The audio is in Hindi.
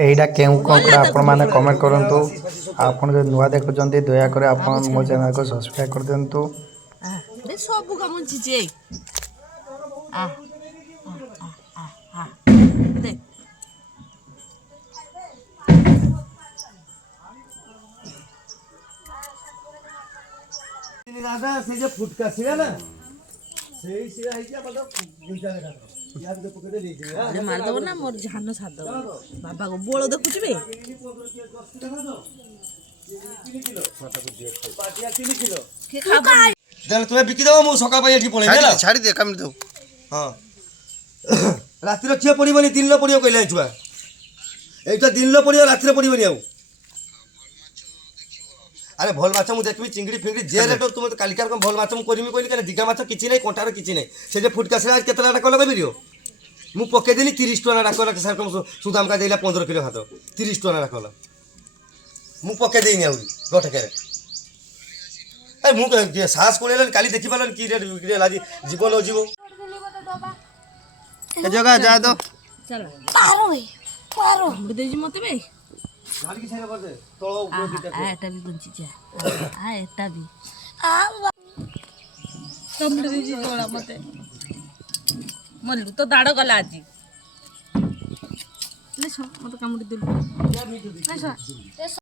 एटा केउ कंकड़ा आपण माने कमेंट करंतु आपण जो नुआ देखुचंती दया करे आपण मो चैनल को सब्सक्राइब कर देंतु दे सब काम छिचे आ दे दादा से जो फुटका सिरा ना सही सिरा है क्या मतलब गुंजा लगा याद के पकड़े ले जे अरे मार दो ना मोर जानो साद बाबा को बोलो देखु छिबे 3 किलो पाटिया 3 किलो के खा देन तुम्हें बिकी दो मु सका पाई एठी पळे ହେଲା छाड़ी दे कम दो हां रात्रि रखिया पड़िबनी दिन लो पड़ियो कहले छुआ एटा दिन लो पड़ियो रात्रि पड़िबनी आउ अरे भल माछ मु देखबी चिंगड़ी फिंगड़ी जे रेट तुम कालिकार कम भल माछ मु करमी कहली कि दिगा माछ किछि नै कंटार किछि नै से जे फुटका से आज केतला डाक लगे बिरियो मु पके देली 30 टका डाक लगे सर कम सुदाम का देला 15 किलो हाथ 30 टका डाक ल मु पके देनी आउ गटके ए मु के साहस कोलेलन काली देखि पालन की रेट बिक्री लाजी जीवन हो जीवो ए जगह जा दो चलो पारो दे जी मते बे गाड़ी की साइड कर दे तळो ऊपर दिटा एटा भी गुंची जा एटा भी आ तुम दे जी तोड़ा मते मल्लू तो दाड़ गला आजी ले छो मते कामुडी देलु ले छो